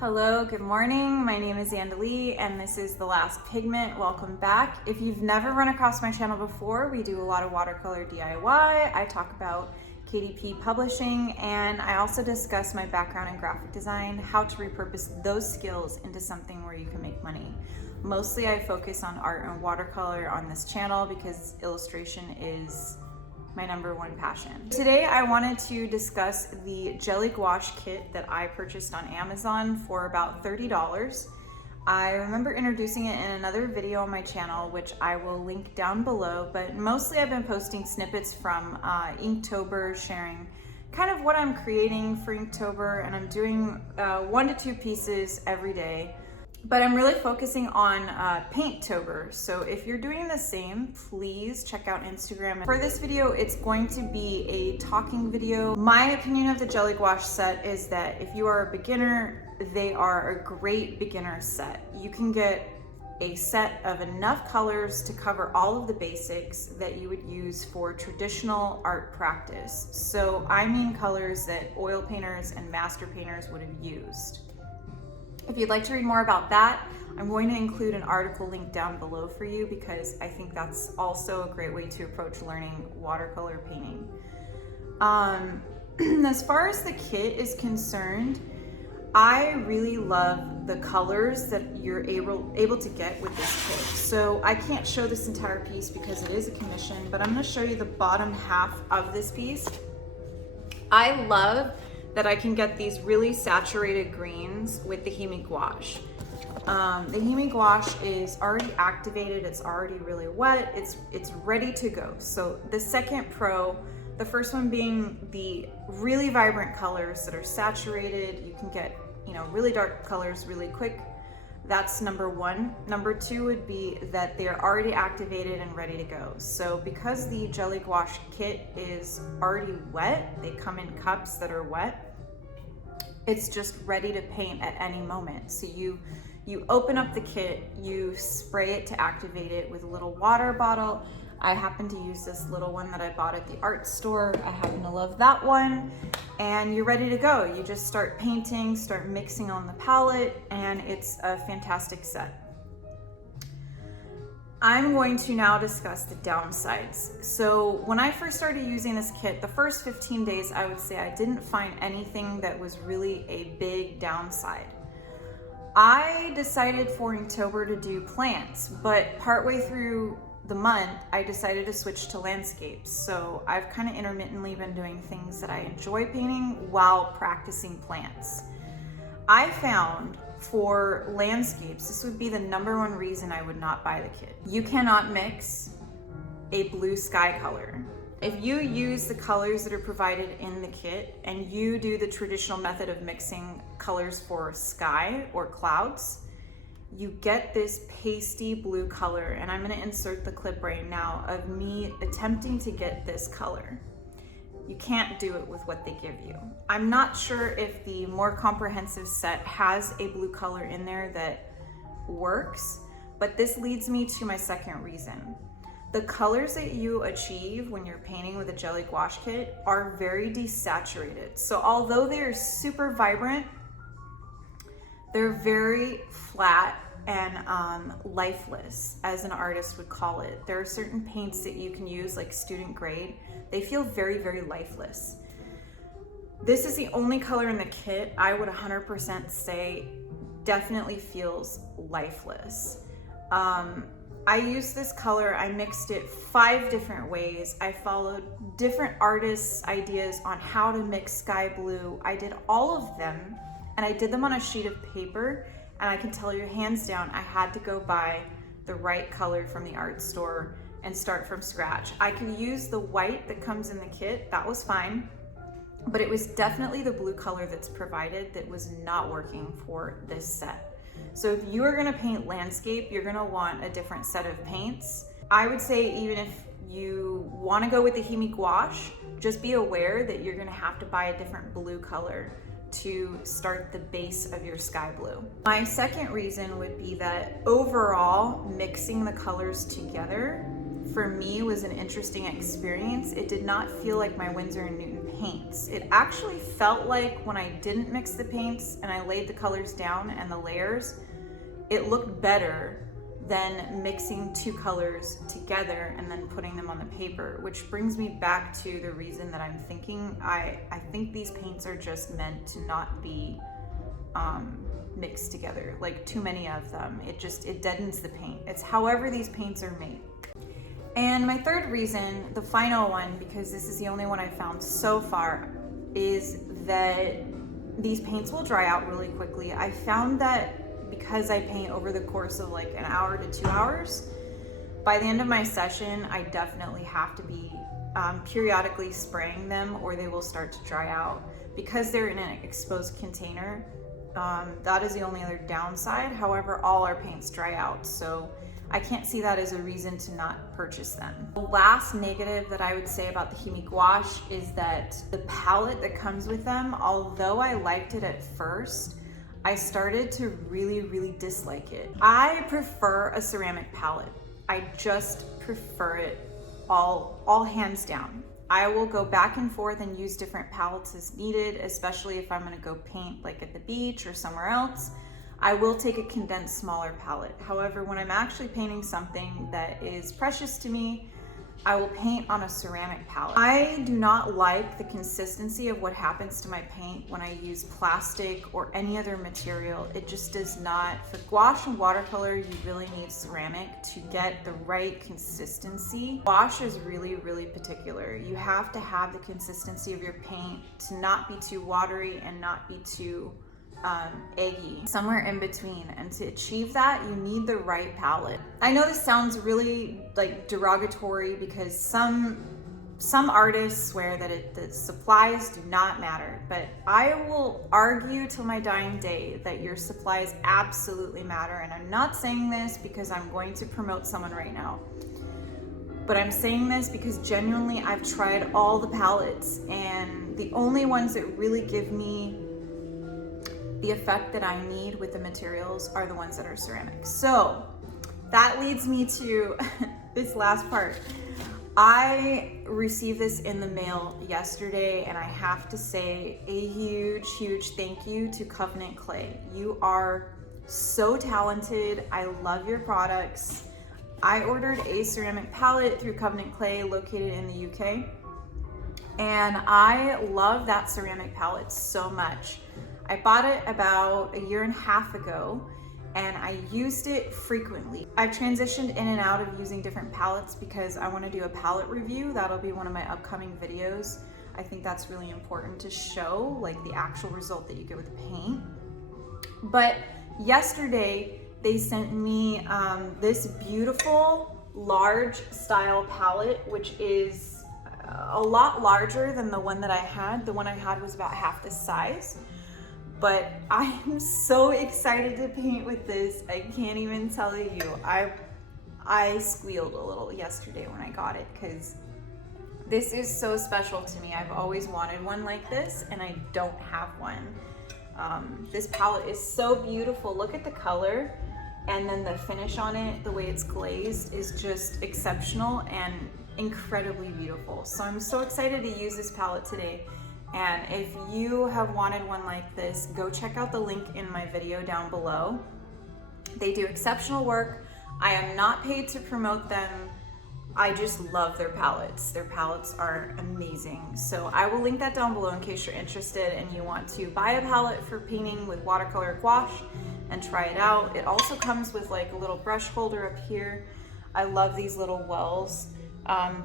Hello, good morning. My name is Andalee and this is The Last Pigment. Welcome back. If you've never run across my channel before, we do a lot of watercolor DIY. I talk about KDP publishing, and I also discuss my background in graphic design, how to repurpose those skills into something where you can make money. Mostly I focus on art and watercolor on this channel because illustration is my #1 passion. Today I wanted to discuss the Himi Gouache kit that I purchased on Amazon for about $30. I remember introducing it in another video on my channel, which I will link down below, but mostly I've been posting snippets from Inktober, sharing kind of what I'm creating for Inktober, and I'm doing 1 to 2 pieces every day. But I'm really focusing on Painttober. So if you're doing the same, please check out Instagram. For this video, it's going to be a talking video. My opinion of the Himi Gouache set is that if you are a beginner, they are a great beginner set. You can get a set of enough colors to cover all of the basics that you would use for traditional art practice. So I mean colors that oil painters and master painters would have used. If you'd like to read more about that, I'm going to include an article link down below for you because I think that's also a great way to approach learning watercolor painting. As far as the kit is concerned, I really love the colors that you're able to get with this kit. So I can't show this entire piece because it is a commission, but I'm going to show you the bottom half of this piece. I love that I can get these really saturated greens with the Himi Gouache. The Himi Gouache is already activated, it's already really wet, it's ready to go. So the second pro, the first one being the really vibrant colors that are saturated, you can get, really dark colors really quick. That's #1. #2 would be that they're already activated and ready to go. So because the Himi Gouache kit is already wet, they come in cups that are wet, it's just ready to paint at any moment. So you open up the kit, you spray it to activate it with a little water bottle. I happen to use this little one that I bought at the art store. I happen to love that one. And you're ready to go. You just start painting, start mixing on the palette, and it's a fantastic set. I'm going to now discuss the downsides. So when I first started using this kit, the first 15 days, I would say I didn't find anything that was really a big downside. I decided for Inktober to do plants, but partway through the month, I decided to switch to landscapes. So I've kind of intermittently been doing things that I enjoy painting while practicing plants. I found for landscapes, this would be the #1 reason I would not buy the kit. You cannot mix a blue sky color. If you use the colors that are provided in the kit and you do the traditional method of mixing colors for sky or clouds, you get this pasty blue color, and I'm going to insert the clip right now of me attempting to get this color. You can't do it with what they give you. I'm not sure if the more comprehensive set has a blue color in there that works, but this leads me to my second reason. The colors that you achieve when you're painting with a Himi Gouache kit are very desaturated. So although they're super vibrant, they're very flat and lifeless, as an artist would call it. There are certain paints that you can use, like student grade. They feel very, very lifeless. This is the only color in the kit I would 100% say definitely feels lifeless. I used this color, I mixed it 5 different ways. I followed different artists' ideas on how to mix sky blue. I did all of them, and I did them on a sheet of paper, and I can tell you hands down, I had to go buy the right color from the art store and start from scratch. I could use the white that comes in the kit, that was fine, but it was definitely the blue color that's provided that was not working for this set. So if you are gonna paint landscape, you're gonna want a different set of paints. I would say even if you wanna go with the Himi Gouache, just be aware that you're gonna have to buy a different blue color to start the base of your sky blue. My second reason would be that overall, mixing the colors together for me was an interesting experience. It did not feel like my Winsor & Newton paints. It actually felt like when I didn't mix the paints and I laid the colors down and the layers, it looked better than mixing two colors together and then putting them on the paper, which brings me back to the reason that I'm thinking I think these paints are just meant to not be mixed together. Like too many of them, it deadens the paint. It's however these paints are made. And my third reason, the final one, because this is the only one I've found so far, is that these paints will dry out really quickly. I found that because I paint over the course of like an hour to 2 hours, by the end of my session, I definitely have to be periodically spraying them or they will start to dry out. Because they're in an exposed container, that is the only other downside. However, all our paints dry out, so I can't see that as a reason to not purchase them. The last negative that I would say about the Himi Gouache is that the palette that comes with them, although I liked it at first, I started to really dislike it. I prefer a ceramic palette. I just prefer it all hands down. I will go back and forth and use different palettes as needed, especially if I'm gonna go paint like at the beach or somewhere else. I will take a condensed smaller palette. However, when I'm actually painting something that is precious to me, I will paint on a ceramic palette. I do not like the consistency of what happens to my paint when I use plastic or any other material. It just does not. For gouache and watercolor, you really need ceramic to get the right consistency. Gouache is really particular. You have to have the consistency of your paint to not be too watery and not be too eggy, somewhere in between, and to achieve that you need the right palette. I know this sounds really like derogatory because some artists swear that the supplies do not matter, but I will argue till my dying day that your supplies absolutely matter. And I'm not saying this because I'm going to promote someone right now, but I'm saying this because genuinely I've tried all the palettes and the only ones that really give me the effect that I need with the materials are the ones that are ceramic. So that leads me to this last part. I received this in the mail yesterday and I have to say a huge thank you to Covenant Clay. You are so talented. I love your products. I ordered a ceramic palette through Covenant Clay located in the UK, and I love that ceramic palette so much. I bought it about 1.5 years ago and I used it frequently. I've transitioned in and out of using different palettes because I want to do a palette review. That'll be one of my upcoming videos. I think that's really important to show like the actual result that you get with the paint. But yesterday they sent me this beautiful large style palette, which is a lot larger than the one that I had. The one I had was about half this size. But I'm so excited to paint with this. I can't even tell you. I squealed a little yesterday when I got it because this is so special to me. I've always wanted one like this and I don't have one. This palette is so beautiful. Look at the color, and then the finish on it, the way it's glazed is just exceptional and incredibly beautiful. So I'm so excited to use this palette today. And if you have wanted one like this, go check out the link in my video down below. They do exceptional work. I am not paid to promote them. I just love their palettes. Their palettes are amazing. So I will link that down below in case you're interested and you want to buy a palette for painting with watercolor gouache and try it out. It also comes with like a little brush holder up here. I love these little wells.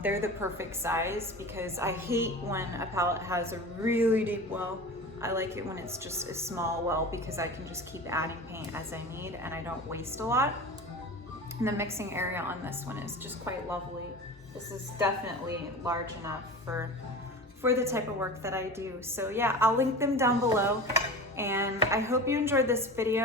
They're the perfect size because I hate when a palette has a really deep well. I like it when it's just a small well because I can just keep adding paint as I need and I don't waste a lot. And the mixing area on this one is just quite lovely. This is definitely large enough for the type of work that I do. So yeah, I'll link them down below and I hope you enjoyed this video.